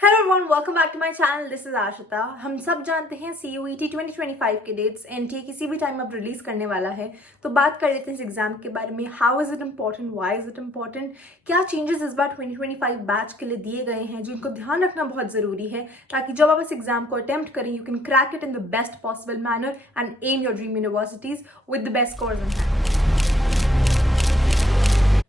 Hello everyone, welcome back to my channel. This is Ashita. हम सब जानते हैं CUET 2025 के डेट्स एनटीए किसी भी टाइम अब रिलीज करने वाला है। तो बात कर लेते हैं इस एग्जाम के बारे में। How is it important, why is it important, क्या चेंजेस इस बार 2025 बैच के लिए दिए गए हैं जिनको ध्यान रखना बहुत जरूरी है, ताकि जब आप इस एग्जाम को अटेम्प्ट करें you can crack it in the best possible manner and am your dream universities with the best scores in hand.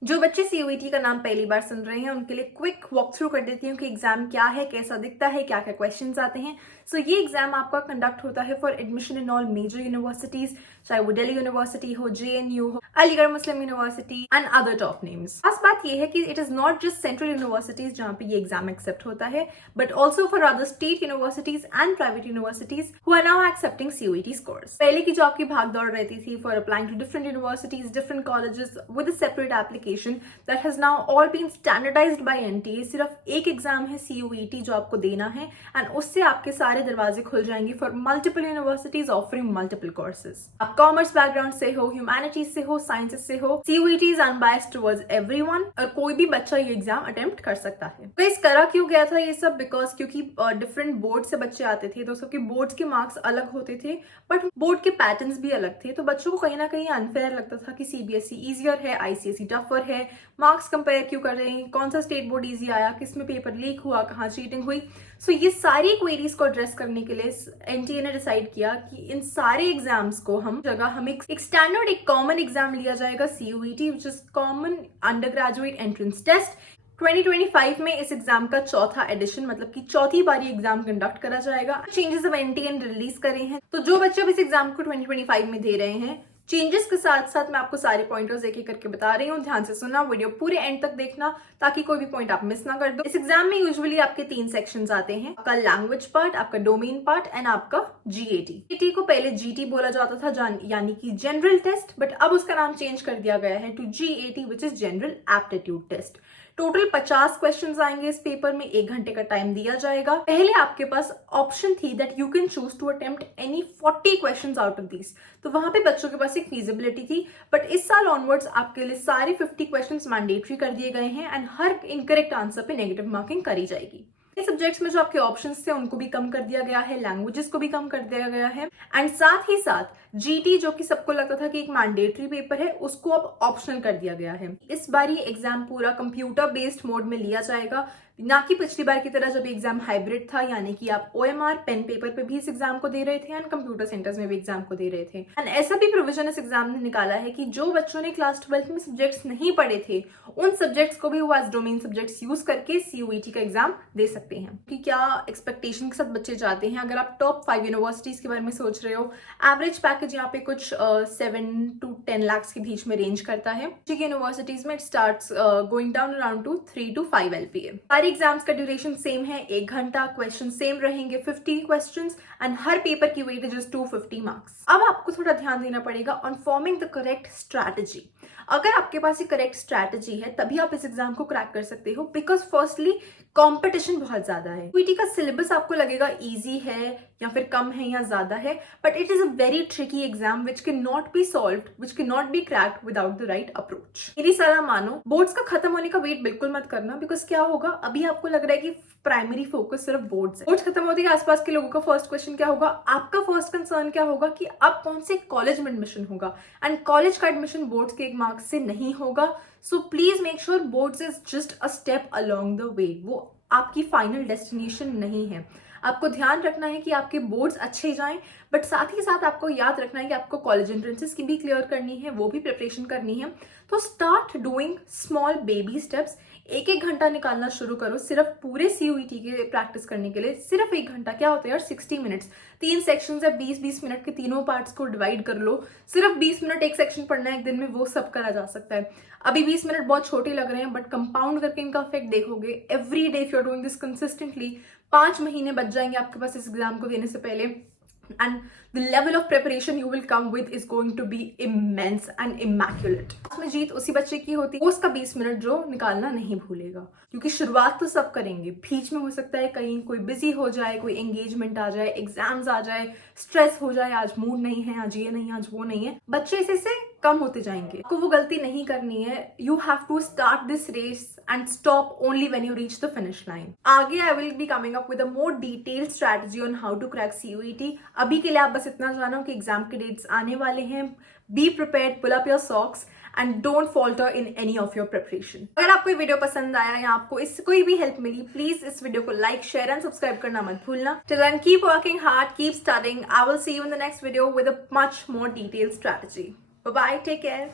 जो बच्चे CUET का नाम पहली बार सुन रहे हैं उनके लिए क्विक वॉक थ्रू कर देती हूँ कि एग्जाम क्या है, कैसा दिखता है, क्या क्या क्वेश्चंस आते हैं। सो ये एग्जाम आपका कंडक्ट होता है for admission in all major universities, चाहे वो दिल्ली यूनिवर्सिटी हो, JNU हो, Aligarh Muslim university and other top names. खास बात ये है कि it is not just central universities जहाँ पे ये एग्जाम एक्सेप्ट होता है, but also for other state universities and private universities who are now accepting CUET scores. पहले की जो आपकी भाग दौड़ रहती थी for applying to different universities, different colleges with a separate application, that has now all been standardised by NTA. सिर्फ एक एग्जाम है CUET जो आपको देना है एंड उससे आपके सारे दरवाजे खुल जाएंगे for multiple universities offering multiple courses. आप कॉमर्स बैकग्राउंड से हो, ह्यूमैनिटीज से हो, साइंसेस से हो, CUET is unbiased towards everyone और कोई भी बच्चा ये एग्जाम अटेम्प्ट कर सकता है। तो इस करा क्यों गया था ये सब? बिकॉज क्योंकि डिफरेंट बोर्ड से बच्चे आते थे तो सबके बोर्ड्स के मार्क्स अलग होते थे, बट बोर्ड के पैटर्न्स भी अलग थे। तो बच्चों को कहीं ना कहीं अनफेयर लगता था कि CBSE ईजियर है, ICSE टफर है, मार्क्स कंपेयर क्यों कर रहे हैं, कौन सा स्टेट बोर्ड इजी आया, किस में पेपर लीक हुआ, कहाँ चीटिंग हुई। सो ये सारी क्वेरीज को एड्रेस करने के लिए एनटीए ने डिसाइड किया कि इन सारे एग्जाम्स को हम एक स्टैंडर्ड, एक कॉमन एग्जाम लिया जाएगा CUET which is common under graduate entrance test. 2025 में इस एग्जाम का चौथा एडिशन, मतलब कि चौथी बारी एग्जाम कंडक्ट करा जाएगा। चेंजेस अब एनटीए ने रिलीज करे हैं, तो जो बच्चे अब इस एग्जाम को 2025 में दे रहे हैं, चेंजेस के साथ साथ मैं आपको सारे पॉइंटर्स एक एक करके बता रही हूँ। ध्यान से सुनना, वीडियो पूरे एंड तक देखना ताकि कोई भी पॉइंट आप मिस ना कर दो। इस एग्जाम में यूजुअली आपके 3 सेक्शंस आते हैं, आपका लैंग्वेज पार्ट, आपका डोमेन पार्ट एंड आपका GAT। GAT को पहले GT बोला जाता था, यानी कि जनरल टेस्ट, बट अब उसका नाम चेंज कर दिया गया है to GAT which is general aptitude test. Total 50 questions आएंगे इस पेपर में, 1 घंटे का टाइम दिया जाएगा। पहले आपके पास ऑप्शन थी that you can choose to attempt any 40 questions out of these, तो वहां पे बच्चों के पास एक फीजिबिलिटी थी। बट इस साल ऑनवर्ड्स आपके लिए सारे 50 क्वेश्चंस मैंडेटरी कर दिए गए हैं एंड हर इनकरेक्ट आंसर पे नेगेटिव मार्किंग करी जाएगी। सब्जेक्ट्स में जो आपके ऑप्शंस थे उनको भी कम कर दिया गया है, लैंग्वेजेस को भी कम कर दिया गया है एंड साथ ही साथ GT जो कि सबको लगता था कि एक मैंडेटरी पेपर है, उसको अब ऑप्शनल कर दिया गया है। इस बार ये एग्जाम पूरा कंप्यूटर बेस्ड मोड में लिया जाएगा, ना कि पिछली बार की तरह जब एग्जाम हाइब्रिड था, यानी कि आप OMR पेन पेपर पे भी इस एग्जाम को दे रहे थे एंड कंप्यूटर सेंटर्स में भी एग्जाम को दे रहे थे। एंड ऐसा भी प्रोविजन इस एग्जाम ने निकाला है कि जो बच्चों ने क्लास 12 में सब्जेक्ट्स नहीं पढ़े थे उन सब्जेक्ट्स को भी वो एज डोमेन सब्जेक्ट्स यूज करके CUET का एग्जाम दे सकते हैं। कि क्या एक्सपेक्टेशन के साथ बच्चे जाते हैं? अगर आप टॉप 5 यूनिवर्सिटीज के बारे में सोच रहे हो, एवरेज पैकेज यहाँ पे कुछ 7 to 10 लाख के बीच में रेंज करता है। यूनिवर्सिटीज में it starts going down around two 3 to 5 LPA। सारे एग्जाम्स का ड्यूरेशन सेम है, 1 घंटा, क्वेश्चन सेम रहेंगे 50 क्वेश्चंस एंड हर पेपर की वेटेज इज 250 मार्क्स। अब आपको थोड़ा ध्यान देना पड़ेगा on forming the correct strategy. अगर आपके पास एक करेक्ट स्ट्रैटेजी है तभी आप इस एग्जाम को क्रैक कर सकते हो, बिकॉज फर्स्टली कंपटीशन बहुत ज्यादा है। CUET का सिलेबस आपको लगेगा इजी है या फिर कम है या ज्यादा है, but it is a very tricky exam which can not be solved, which can not be cracked without the right approach. मेरी सलाह मानो, बोर्ड्स का खत्म होने का वेट बिल्कुल मत करना, बिकॉज क्या होगा, अभी आपको लग रहा है कि प्राइमरी फोकस सिर्फ बोर्ड्स है। बोर्ड्स खत्म होते ही आसपास के लोगों का फर्स्ट क्वेश्चन क्या होगा, आपका फर्स्ट कंसर्न क्या होगा कि अब कौन से कॉलेज में एडमिशन होगा, एंड कॉलेज का एडमिशन बोर्ड्स के एक मार्क्स से नहीं होगा। So please make sure boards is just a step along the way, वो आपकी फाइनल डेस्टिनेशन नहीं है। आपको ध्यान रखना है कि आपके बोर्ड्स अच्छे जाएं, बट साथ ही साथ आपको याद रखना है कि आपको कॉलेज एंट्रेंसेस की भी क्लियर करनी है, वो भी प्रिपरेशन करनी है। तो start doing small baby steps. 1-1 घंटा निकालना शुरू करो सिर्फ पूरे CUET के प्रैक्टिस करने के लिए। सिर्फ 1 घंटा क्या होता है यार, 60 मिनट्स, 3 सेक्शन है, 20-20 मिनट के तीनों पार्ट्स को डिवाइड कर लो। सिर्फ 20 मिनट एक सेक्शन पढ़ना है एक दिन में, वो सब करा जा सकता है। अभी 20 मिनट बहुत छोटे लग रहे हैं, बट कंपाउंड करके इनका इफेक्ट देखोगे every day if you are doing this consistently, 5 महीने बच जाएंगे आपके पास इस एग्जाम को देने से पहले। and the level of preparation you will come with is going to be immense and immaculate। उसमें जीत उसी बच्चे की होती है उसका 20 मिनट जो निकालना नहीं भूलेगा, क्योंकि शुरुआत तो सब करेंगे, बीच में हो सकता है कहीं कोई बिजी हो जाए, कोई एंगेजमेंट आ जाए, एग्जाम्स आ जाए, स्ट्रेस हो जाए, आज मूड नहीं है, आज ये नहीं, आज वो नहीं है। बच्चे इसे से कम होते जाएंगे। आपको वो गलती नहीं करनी है। You have to start this race and stop only when you reach the finish line. आगे I will be coming up with a more detailed strategy on how to crack CUET। अभी के लिए आप बस इतना जानो कि एग्जाम के डेट्स आने वाले हैं। Be prepared, pull up your socks and don't falter in any of your preparation. अगर आपको ये वीडियो पसंद आया या आपको इससे कोई भी हेल्प मिली, प्लीज इस वीडियो को लाइक, शेयर एंड सब्सक्राइब करना मत भूलना। Till then keep working hard, keep studying. I will see you in the next video with a much more detailed strategy. Bye bye, take care.